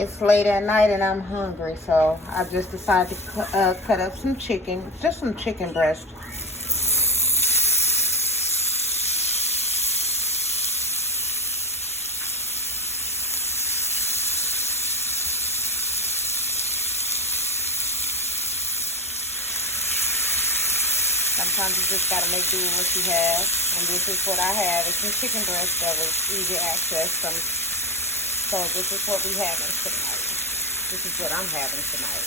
It's late at night and I'm hungry, so I just decided to cut up some chicken, just some chicken breast. Sometimes you just gotta make do with what you have, and this is what I have. It's some chicken breast that was easy access. So this is what we having tonight. This is what I'm having tonight.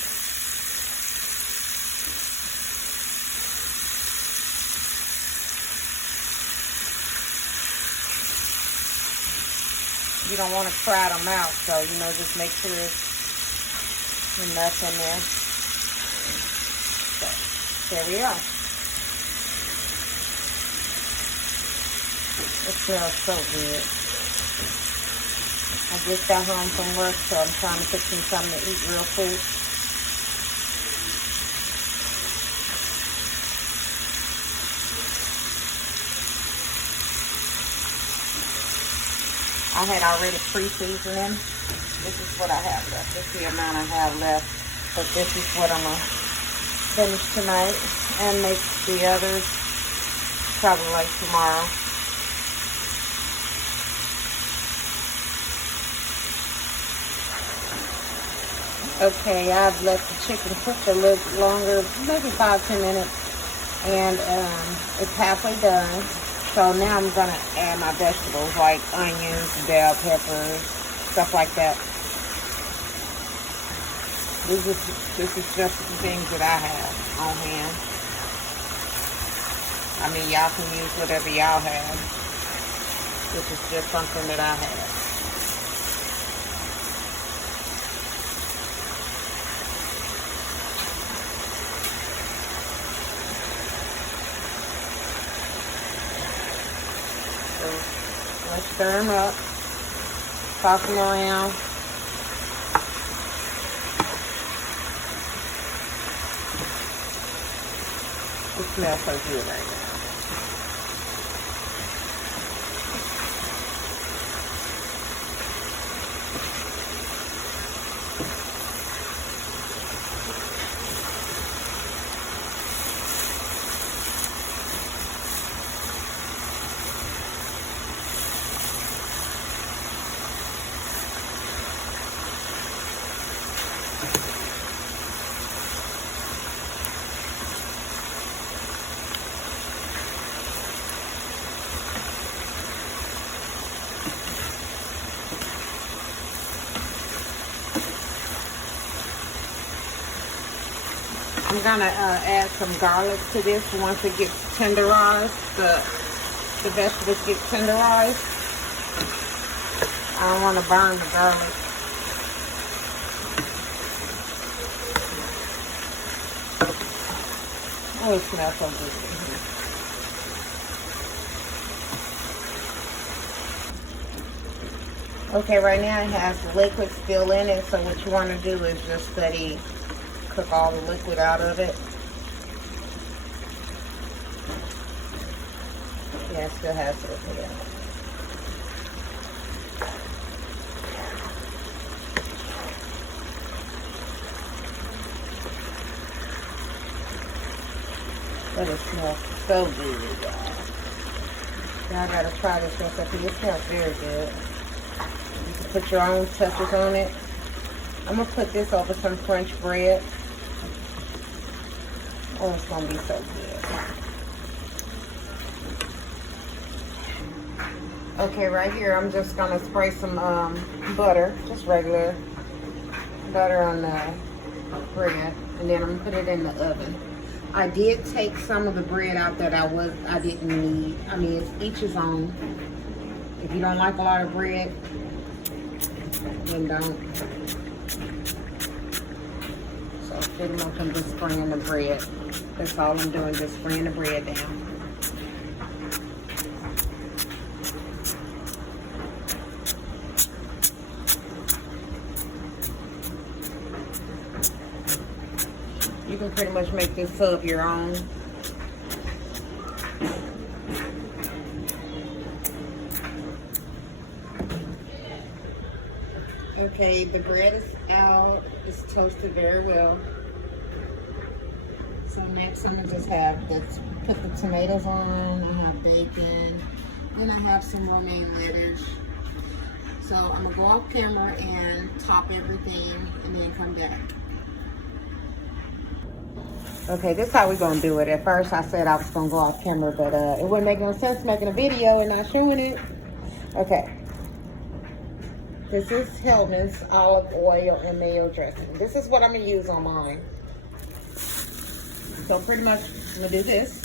You don't want to fry them out, so just make sure there's enough in there. So there we are. It smells so good. I just got home from work, so I'm trying to fix me something to eat real quick. I had already pre-seasoned them. This is what I have left. This is the amount I have left. But this is what I'm going to finish tonight and make the others probably like tomorrow. Okay, I've let the chicken cook a little longer, maybe 5-10 minutes, and it's halfway done. So now I'm gonna add my vegetables like onions, bell peppers, stuff like that. This is just the things that I have on hand. I mean, y'all can use whatever y'all have. This is just something that I have. Let's stir them up, toss them around. It smells so good right now. I'm gonna add some garlic to this once it gets tenderized. The vegetables get tenderized. I don't want to burn the garlic. Oh, it smells so good in here. Okay, right now it has liquid still in it, so what you want to do is just cook all the liquid out of it. Yeah, it still has liquid in it. But it smells so good, y'all. Y'all gotta try this recipe. It smells very good. You can put your own touches on it. I'm gonna put this over some French bread. Oh, it's gonna be so good. Okay, right here, I'm just gonna spray some butter, just regular butter on the bread, and then I'm gonna put it in the oven. I did take some of the bread out that I didn't need. I mean, it's each his own. If you don't like a lot of bread, then don't. So pretty much I'm just spraying the bread. That's all I'm doing, just spraying the bread down. You can pretty much make this sub your own. Okay, the bread is out. It's toasted very well. So next I'm gonna just put the tomatoes on. I have bacon. Then I have some romaine lettuce. So I'm gonna go off camera and top everything and then come back. Okay, this is how we're gonna do it. At first I said I was gonna go off camera, but it wouldn't make no sense making a video and not showing it. Okay. This is Hellman's olive oil and mayo dressing. This is what I'm gonna use on mine. So pretty much I'm gonna do this.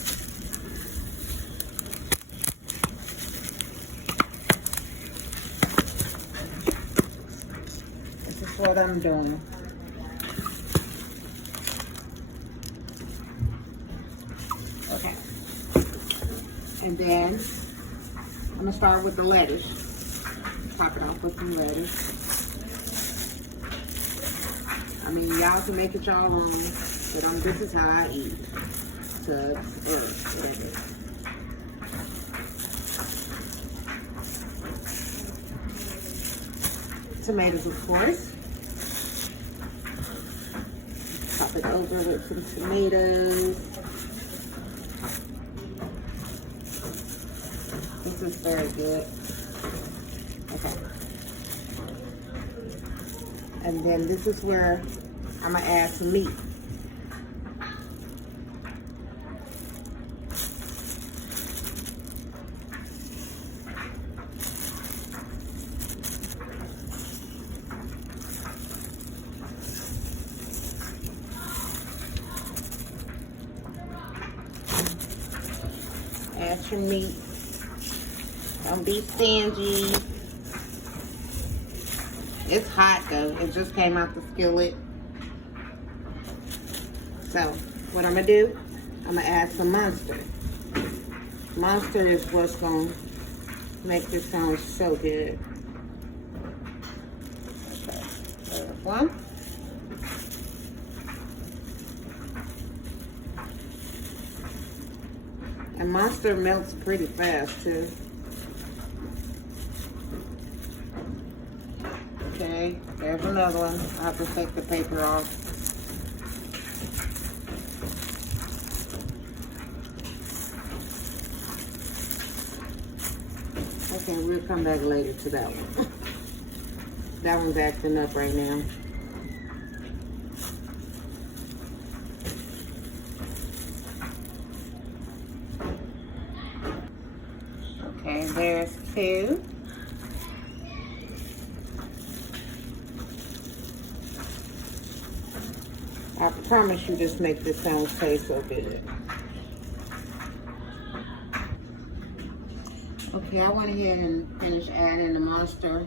This is what I'm doing. Okay. And then I'm gonna start with the lettuce. Top it off with some lettuce. I mean, y'all can make it y'all own, but this is how I eat. Subs or whatever. Tomatoes, of course. Top it over with some tomatoes. This is very good. Okay. And then this is where I'm gonna add some meat. Add your meat. Don't be stingy. It's hot though. It just came out the skillet. So what I'm gonna do, I'm gonna add some mustard. Mustard is what's gonna make this sandwich so good. Okay, there's one. And mustard melts pretty fast too. Okay, there's another one. I have to take the paper off. Okay, we'll come back later to that one. That one's acting up right now. Okay, there's two. I promise you this makes this sandwich taste so good. Okay, I went ahead and finished adding the mustard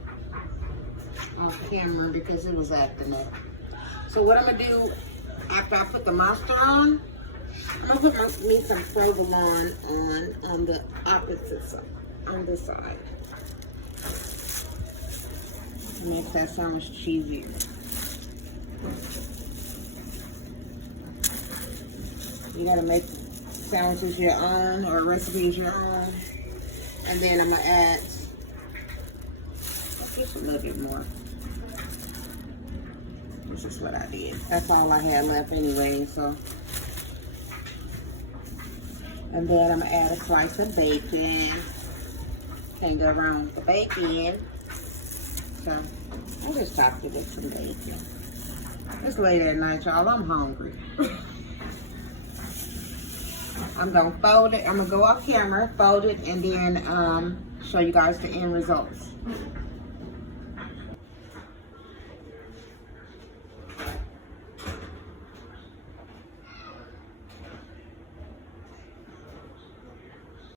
off camera because it was acting up. So what I'm gonna do after I put the mustard on, I'm gonna put me some provolone on the opposite side, on this side. It makes that sandwich cheesier. You gotta make sandwiches your own or recipes your own. And then I'm gonna add just a little bit more. This is what I did. That's all I had left anyway, so. And then I'm gonna add a slice of bacon. Can't go wrong with the bacon. So I just topped it with some bacon. It's late at night, y'all. I'm hungry. I'm gonna fold it. I'm gonna go off camera, fold it, and then show you guys the end results.